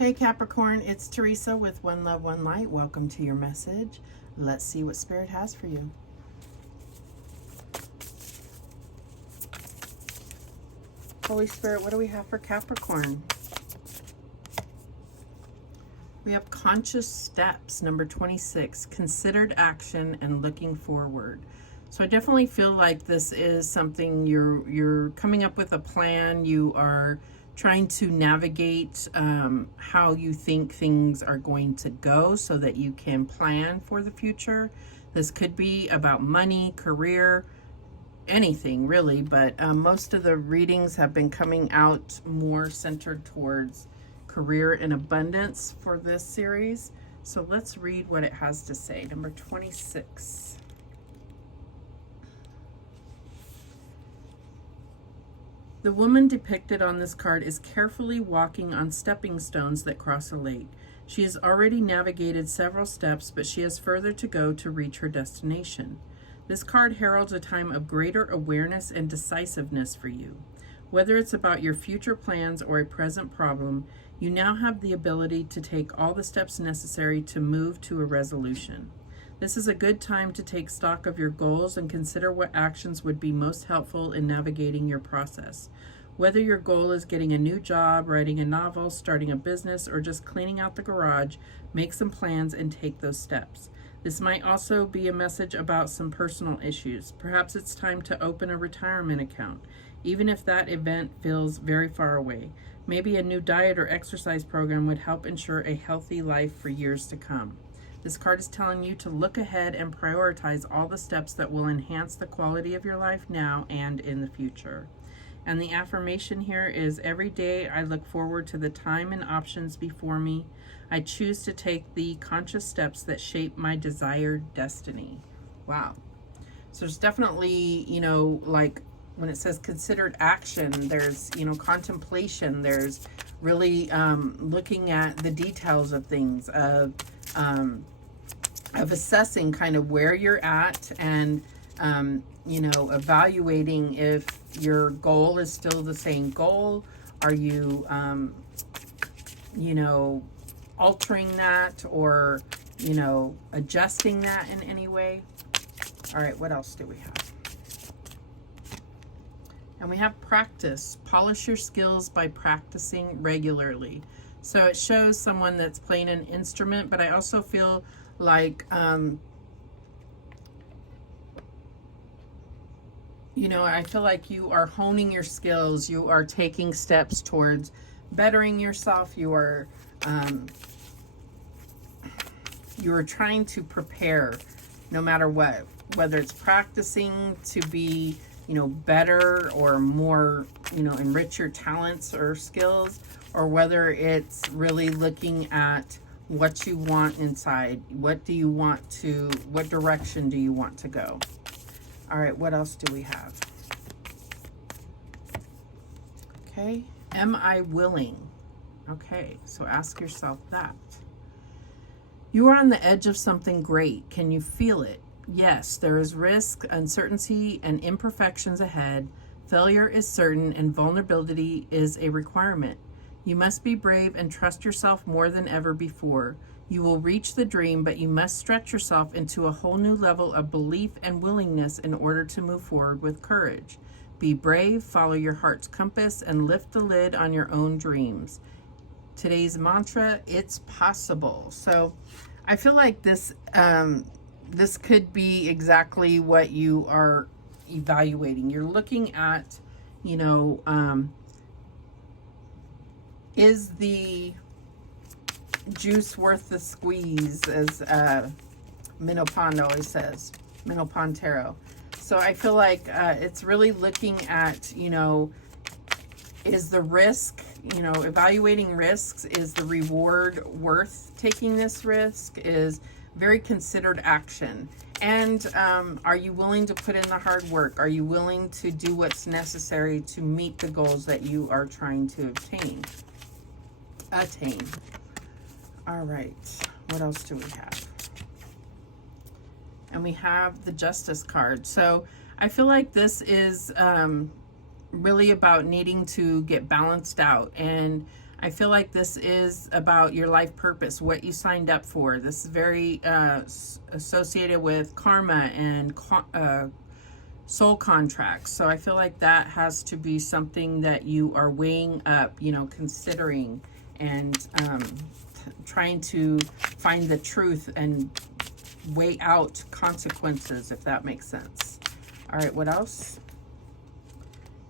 Hey Capricorn, it's Teresa with One Love, One Light. Welcome to your message. Let's see what Spirit has for you. Holy Spirit, what do we have for Capricorn? We have conscious steps, number 26, considered action and looking forward. So I definitely feel like this is something you're coming up with a plan. You are trying to navigate how you think things are going to go so that you can plan for the future. This could be about money, career, anything really, but most of the readings have been coming out more centered towards career and abundance for this series. So let's read what it has to say. Number 26. The woman depicted on this card is carefully walking on stepping stones that cross a lake. She has already navigated several steps, but she has further to go to reach her destination. This card heralds a time of greater awareness and decisiveness for you. Whether it's about your future plans or a present problem, you now have the ability to take all the steps necessary to move to a resolution. This is a good time to take stock of your goals and consider what actions would be most helpful in navigating your process. Whether your goal is getting a new job, writing a novel, starting a business, or just cleaning out the garage, make some plans and take those steps. This might also be a message about some personal issues. Perhaps it's time to open a retirement account, even if that event feels very far away. Maybe a new diet or exercise program would help ensure a healthy life for years to come. This card is telling you to look ahead and prioritize all the steps that will enhance the quality of your life now and in the future. And the affirmation here is, every day I look forward to the time and options before me. I choose to take the conscious steps that shape my desired destiny. Wow. So there's definitely, like when it says considered action, there's, contemplation. There's really looking at the details of things, of assessing kind of where you're at and, evaluating if your goal is still the same goal. Are you, altering that or, adjusting that in any way? All right, what else do we have? And we have practice. Polish your skills by practicing regularly. So it shows someone that's playing an instrument, but I also feel like, I feel like you are honing your skills. You are taking steps towards bettering yourself. You are trying to prepare no matter what, whether it's practicing to be, better or more, enrich your talents or skills, or whether it's really looking at what you want inside. What direction do you want to go? All right, what else do we have? Okay, am I willing? Okay, so ask yourself that. You are on the edge of something great. Can you feel it? Yes, there is risk, uncertainty, and imperfections ahead. Failure is certain, and vulnerability is a requirement. You must be brave and trust yourself more than ever before. You will reach the dream, but you must stretch yourself into a whole new level of belief and willingness in order to move forward with courage. Be brave, follow your heart's compass, and lift the lid on your own dreams. Today's mantra, it's possible. So I feel like this could be exactly what you are evaluating. You're looking at, is the juice worth the squeeze, as Minnow Pond always says, Minnow Pond Tarot. So I feel like it's really looking at, is the risk, evaluating risks, is the reward worth taking this risk, is very considered action. And are you willing to put in the hard work? Are you willing to do what's necessary to meet the goals that you are trying to attain? All right, what else do we have? And we have the Justice card. So I feel like this is really about needing to get balanced out. And I feel like this is about your life purpose, what you signed up for. This is very associated with karma and soul contracts. So I feel like that has to be something that you are weighing up, you know, considering and trying to find the truth and weigh out consequences, if that makes sense. All right, what else?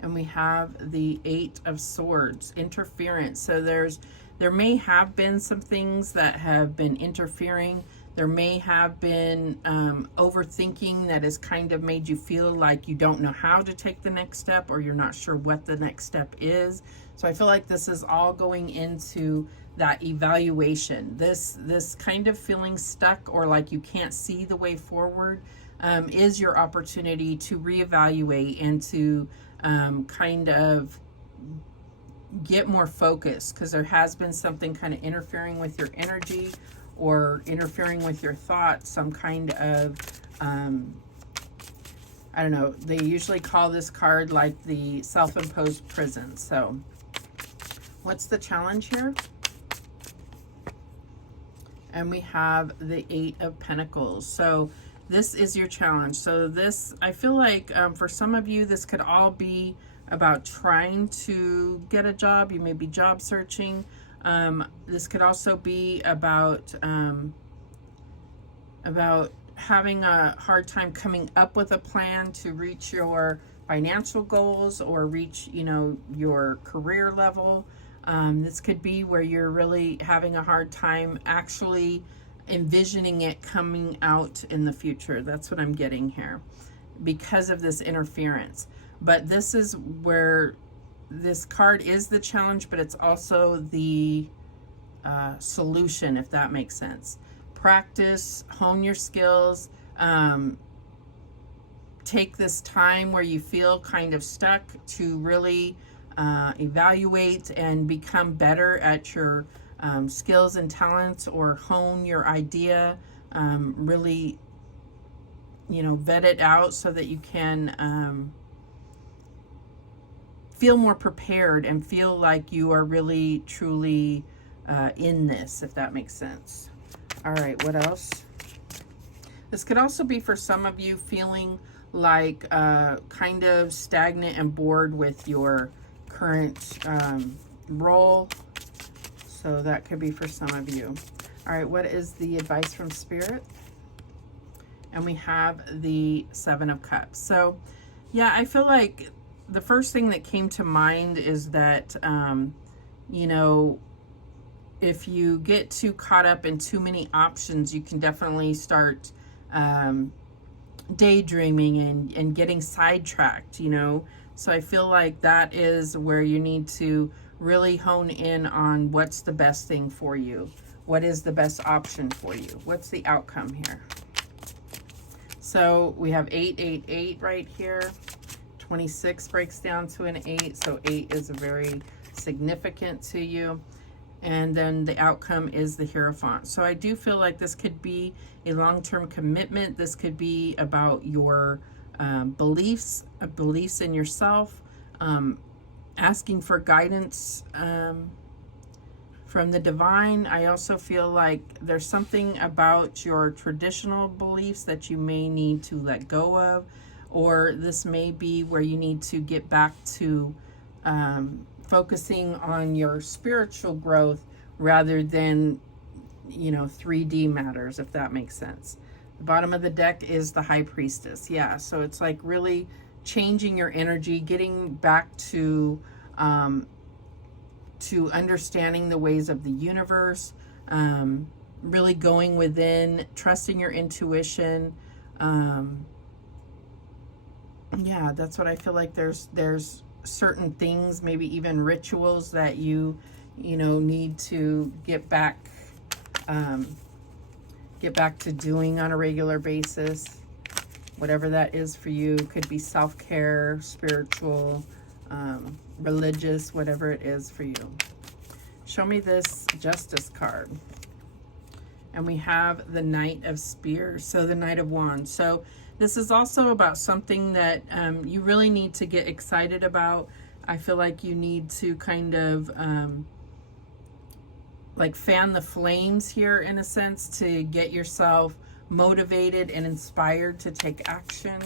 And we have the Eight of Swords, interference. So there may have been some things that have been interfering. There may have been overthinking that has kind of made you feel like you don't know how to take the next step, or you're not sure what the next step is. So I feel like this is all going into that evaluation. This kind of feeling stuck or like you can't see the way forward is your opportunity to reevaluate and to kind of get more focused, because there has been something kind of interfering with your energy or interfering with your thoughts, some kind of I don't know, they usually call this card like the self-imposed prison. So what's the challenge here? And we have the Eight of Pentacles. So this is your challenge. So this, I feel like for some of you, this could all be about trying to get a job. You may be job searching. This could also be about having a hard time coming up with a plan to reach your financial goals or reach, you know, your career level. This could be where you're really having a hard time actually envisioning it coming out in the future. That's what I'm getting here because of this interference. But this is where this card is the challenge, but it's also the solution, if that makes sense. Practice, hone your skills, take this time where you feel kind of stuck to really evaluate and become better at your skills and talents, or hone your idea, really, you know, vet it out so that you can feel more prepared and feel like you are really truly in this, if that makes sense. All right, what else? This could also be for some of you feeling like kind of stagnant and bored with your current role. So that could be for some of you. All right, what is the advice from Spirit? And we have the Seven of Cups. So yeah, I feel like the first thing that came to mind is that, you know, if you get too caught up in too many options, you can definitely start daydreaming and getting sidetracked, you know. So I feel like that is where you need to really hone in on what's the best thing for you. What is the best option for you? What's the outcome here? So we have 888 right here. 26 breaks down to an 8. So 8 is very significant to you. And then the outcome is the Hierophant. So I do feel like this could be a long-term commitment. This could be about your beliefs in yourself, asking for guidance from the divine. I also feel like there's something about your traditional beliefs that you may need to let go of, or this may be where you need to get back to focusing on your spiritual growth rather than, you know, 3D matters, if that makes sense. The bottom of the deck is the High Priestess. Yeah, so it's like really changing your energy, getting back to understanding the ways of the universe, really going within, trusting your intuition. Yeah, that's what I feel like. There's certain things, maybe even rituals that you know, need to get back to doing on a regular basis. Whatever that is for you. Could be self-care, spiritual, religious, whatever it is for you. Show me this Justice card. And we have the Knight of Spears, so the Knight of Wands. So this is also about something that you really need to get excited about. I feel like you need to kind of like fan the flames here in a sense to get yourself motivated and inspired to take action.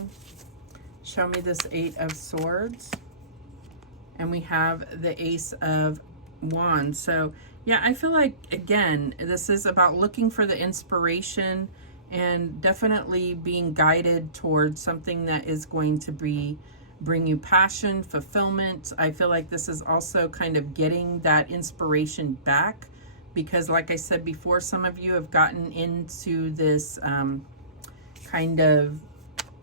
Show me this Eight of Swords. And we have the Ace of Wands. So yeah, I feel like, again, this is about looking for the inspiration and definitely being guided towards something that is going to bring you passion, fulfillment. I feel like this is also kind of getting that inspiration back, because like I said before, some of you have gotten into this kind of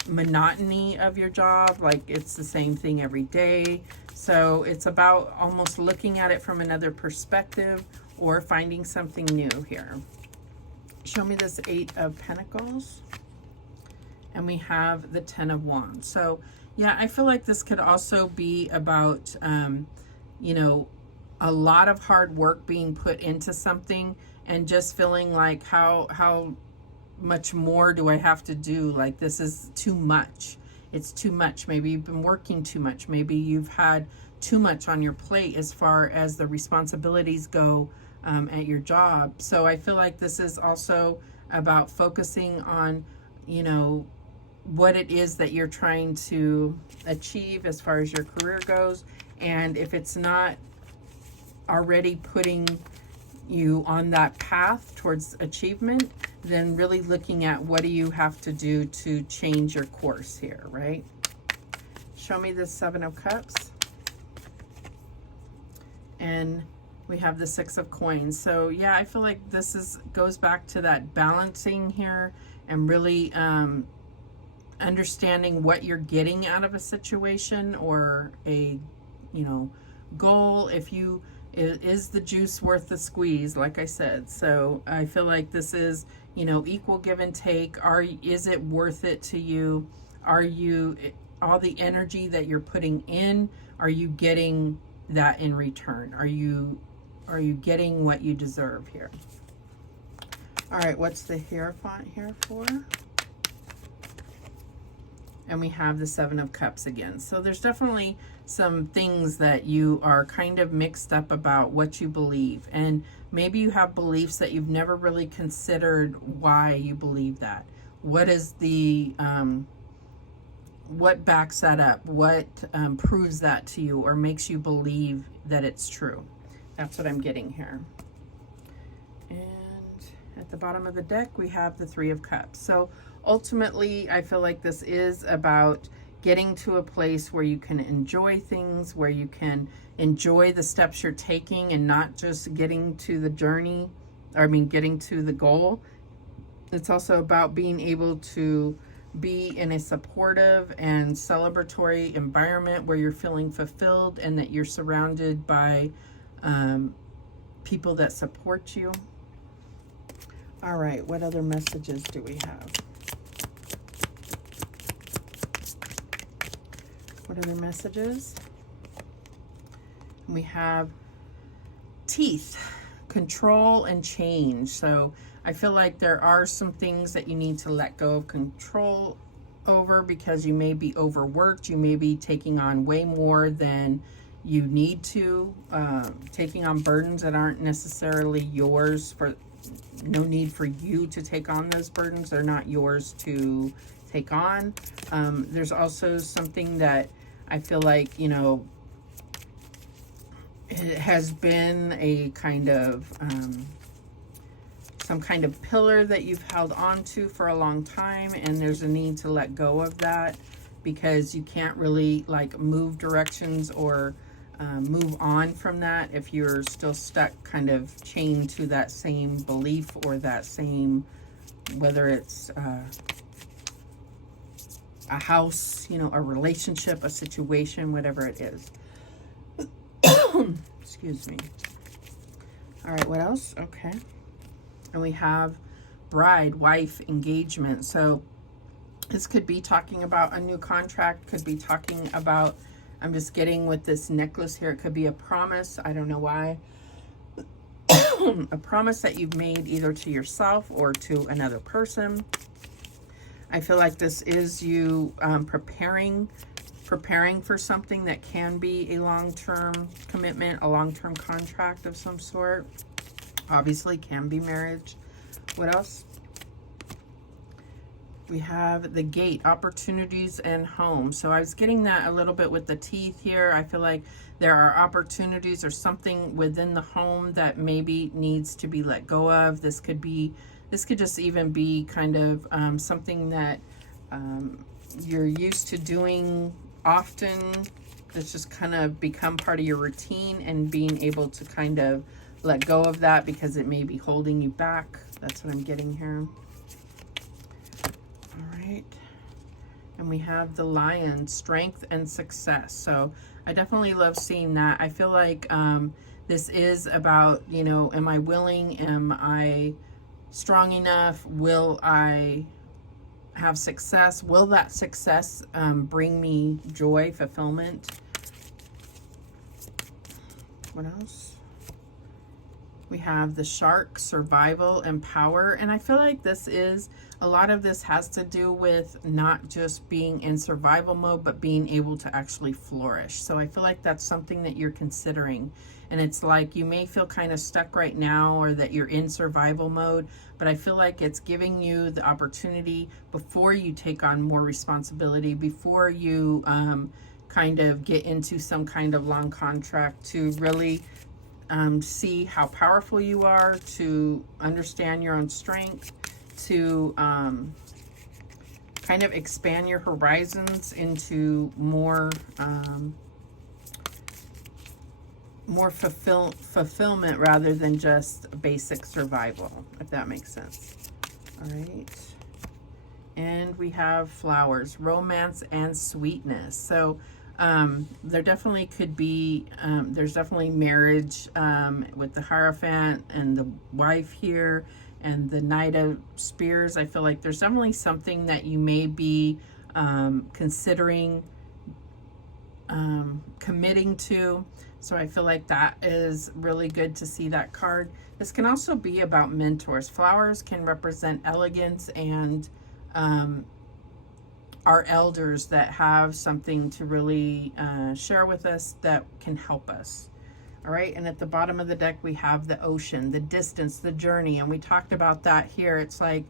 monotony of your job, like it's the same thing every day. So it's about almost looking at it from another perspective or finding something new here. Show me this Eight of Pentacles. And we have the Ten of Wands. So yeah, I feel like this could also be about, you know, a lot of hard work being put into something and just feeling like how much more do I have to do? Like, this is too much. It's too much. Maybe you've been working too much. Maybe you've had too much on your plate as far as the responsibilities go at your job. So I feel like this is also about focusing on, you know, what it is that you're trying to achieve as far as your career goes. And if it's not already putting you on that path towards achievement, then really looking at what do you have to do to change your course here, right? Show me the Seven of Cups. And we have the Six of Coins. So yeah, I feel like this goes back to that balancing here and really understanding what you're getting out of a situation or a, you know, goal. If you, is the juice worth the squeeze, like I said. So I feel like this is, you know, equal give and take. Is it worth it to you? Are you, all the energy that you're putting in, are you getting that in return? Are you getting what you deserve here? All right, what's the Hierophant here for? And we have the Seven of Cups again. So there's definitely some things that you are kind of mixed up about what you believe. And maybe you have beliefs that you've never really considered why you believe that. What is the, what backs that up? What proves that to you or makes you believe that it's true? That's what I'm getting here. And at the bottom of the deck, we have the Three of Cups. So ultimately, I feel like this is about getting to a place where you can enjoy things, where you can enjoy the steps you're taking and not just getting to the journey, or I mean, getting to the goal. It's also about being able to be in a supportive and celebratory environment where you're feeling fulfilled and that you're surrounded by people that support you. All right, what other messages do we have? What other messages? We have teeth, control and change. So I feel like there are some things that you need to let go of control over because you may be overworked. You may be taking on way more than you need to, taking on burdens that aren't necessarily yours. For no need for you to take on those burdens. They're not yours to take on. There's also something that I feel like, you know, it has been a kind of some kind of pillar that you've held on to for a long time, and there's a need to let go of that because you can't really like move directions or move on from that if you're still stuck kind of chained to that same belief or that same, whether it's a house, you know, a relationship, a situation, whatever it is. Excuse me. All right, what else? Okay. And we have bride, wife, engagement. So this could be talking about a new contract, could be talking about, I'm just getting with this necklace here, it could be a promise. I don't know why. A promise that you've made either to yourself or to another person. I feel like this is you preparing for something that can be a long-term commitment, a long-term contract of some sort. Obviously can be marriage. What else? We have the gate, opportunities and home. So I was getting that a little bit with the teeth here. I feel like there are opportunities or something within the home that maybe needs to be let go of. This could just even be kind of something that you're used to doing often. It's just kind of become part of your routine, and being able to kind of let go of that because it may be holding you back. That's what I'm getting here. All right. And we have the Lion, strength and success. So I definitely love seeing that. I feel like this is about, you know, am I willing? Am I strong enough? Will I have success? Will that success bring me joy, fulfillment? What else? We have the Shark, survival and power. And I feel like a lot of this has to do with not just being in survival mode, but being able to actually flourish. So I feel like that's something that you're considering. And it's like you may feel kind of stuck right now, or that you're in survival mode, but I feel like it's giving you the opportunity before you take on more responsibility, before you kind of get into some kind of long contract, to really see how powerful you are, to understand your own strength, to kind of expand your horizons into more fulfillment rather than just basic survival, if that makes sense. All right. And we have flowers, romance and sweetness. So there definitely could be, there's definitely marriage with the Hierophant and the wife here and the Knight of Spears. I feel like there's definitely something that you may be considering committing to. So I feel like that is really good to see that card. This can also be about mentors. Flowers can represent elegance and our elders that have something to really share with us that can help us. All right, and at the bottom of the deck we have the ocean, the distance, the journey, and we talked about that here. It's like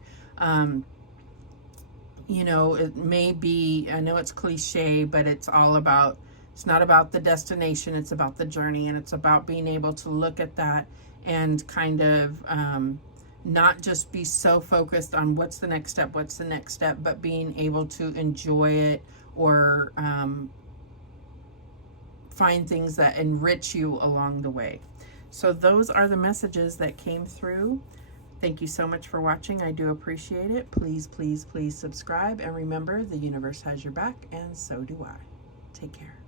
you know, it may be, I know it's cliche, but it's not about the destination, it's about the journey, and it's about being able to look at that and kind of not just be so focused on what's the next step, but being able to enjoy it, or find things that enrich you along the way. So those are the messages that came through. Thank you so much for watching. I do appreciate it. Please, please, please subscribe. And remember, the universe has your back, and so do I. Take care.